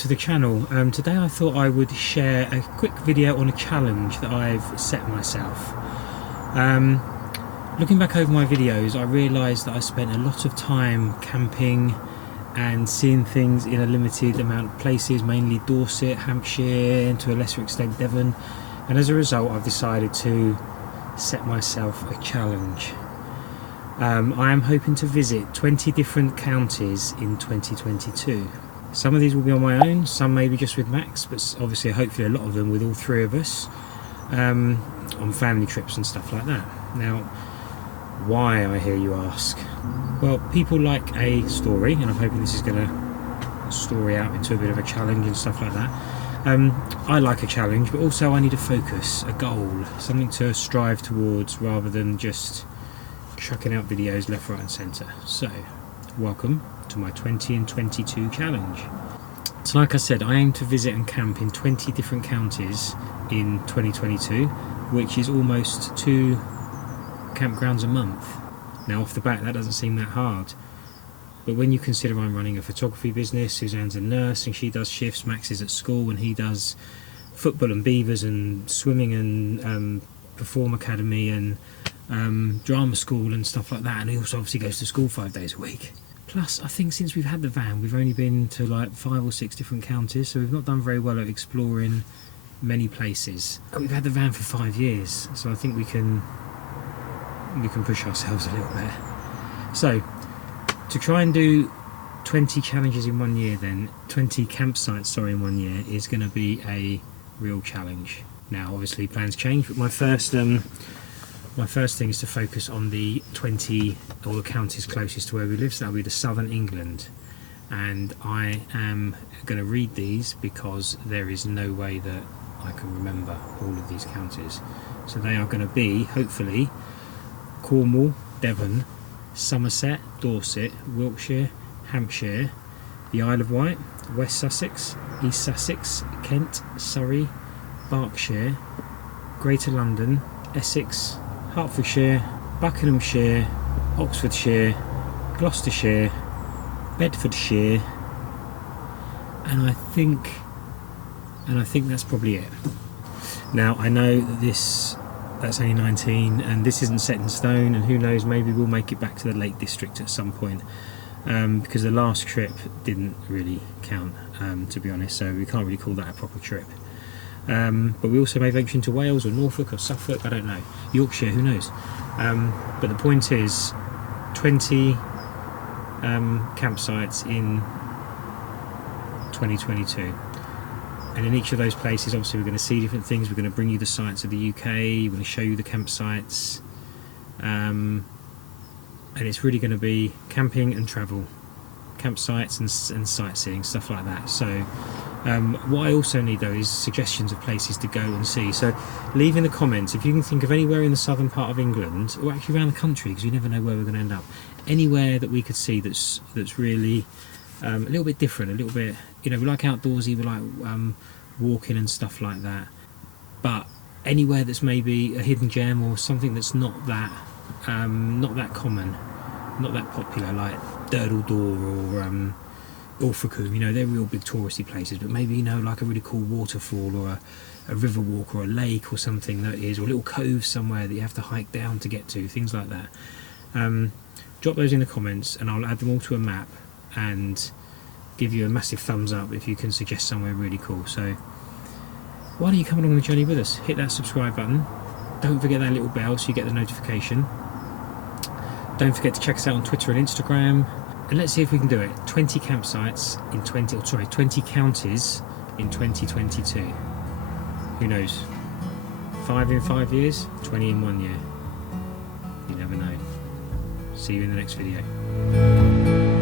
to the channel. Today I thought I would share a quick video on a challenge that I've set myself. Looking back over my videos, I realised that I spent a lot of time camping and seeing things in a limited amount of places, mainly Dorset, Hampshire, and to a lesser extent Devon, and as a result I've decided to set myself a challenge. I am hoping to visit 20 different counties in 2022. Some of these will be on my own, some maybe just with Max, but obviously hopefully a lot of them with all three of us, on family trips and stuff like that. Now, why, I hear you ask? Well, people like a story, and I'm hoping this is going to story out into a bit of a challenge and stuff like that. I like a challenge, but also I need a focus, a goal, something to strive towards rather than just chucking out videos left, right and centre. So, welcome to my 20 in 22 challenge. So like I said, I aim to visit and camp in 20 different counties in 2022, which is almost 2 campgrounds a month. Now off the bat that doesn't seem that hard, but when you consider I'm running a photography business, Suzanne's a nurse and she does shifts, Max is at school and he does football and beavers and swimming and perform academy and drama school and stuff like that, and he also obviously goes to school 5 days a week. Plus I think since we've had the van we've only been to like 5 or 6 different counties, so we've not done very well at exploring many places. And we've had the van for 5 years, so I think we can push ourselves a little bit. So to try and do 20 challenges in 1 year, then 20 campsites, sorry, in 1 year is going to be a real challenge. Now obviously plans change, but my first thing is to focus on the 20 or the counties closest to where we live, so that'll be the southern England, and I am going to read these because there is no way that I can remember all of these counties. So they are going to be, hopefully, Cornwall, Devon, Somerset, Dorset, Wiltshire, Hampshire, the Isle of Wight, West Sussex, East Sussex, Kent, Surrey, Berkshire, Greater London, Essex, Hertfordshire, Buckinghamshire, Oxfordshire, Gloucestershire, Bedfordshire, and I think that's probably it. Now I know that that's only 19 and this isn't set in stone, and who knows, maybe we'll make it back to the Lake District at some point, because the last trip didn't really count, to be honest, so we can't really call that a proper trip. But we also may venture into Wales or Norfolk or Suffolk, I don't know, Yorkshire, who knows. But the point is 20 campsites in 2022. And in each of those places, obviously, we're going to see different things. We're going to bring you the sights of the UK. We're going to show you the campsites, and it's really going to be camping and travel, campsites and sightseeing, stuff like that. So, what I also need though is suggestions of places to go and see. So, leave in the comments if you can think of anywhere in the southern part of England, or actually around the country, because you never know where we're going to end up. Anywhere that we could see that's really a little bit different, a little bit, you know, we like outdoorsy, we like walking and stuff like that, but anywhere that's maybe a hidden gem or something that's not that common, not that popular, like Durdle Door or Ilfracombe, you know, they're real big touristy places, but maybe, you know, like a really cool waterfall or a river walk or a lake or something that is, or a little cove somewhere that you have to hike down to get to, things like that. Drop those in the comments and I'll add them all to a map and give you a massive thumbs up if you can suggest somewhere really cool. So why don't you come along the journey with us? Hit that subscribe button, don't forget that little bell so you get the notification, don't forget to check us out on Twitter and Instagram, and let's see if we can do it. 20 campsites in 20 counties in 2022. Who knows, 5 in 5 years, 20 in 1 year, you never know. See you in the next video.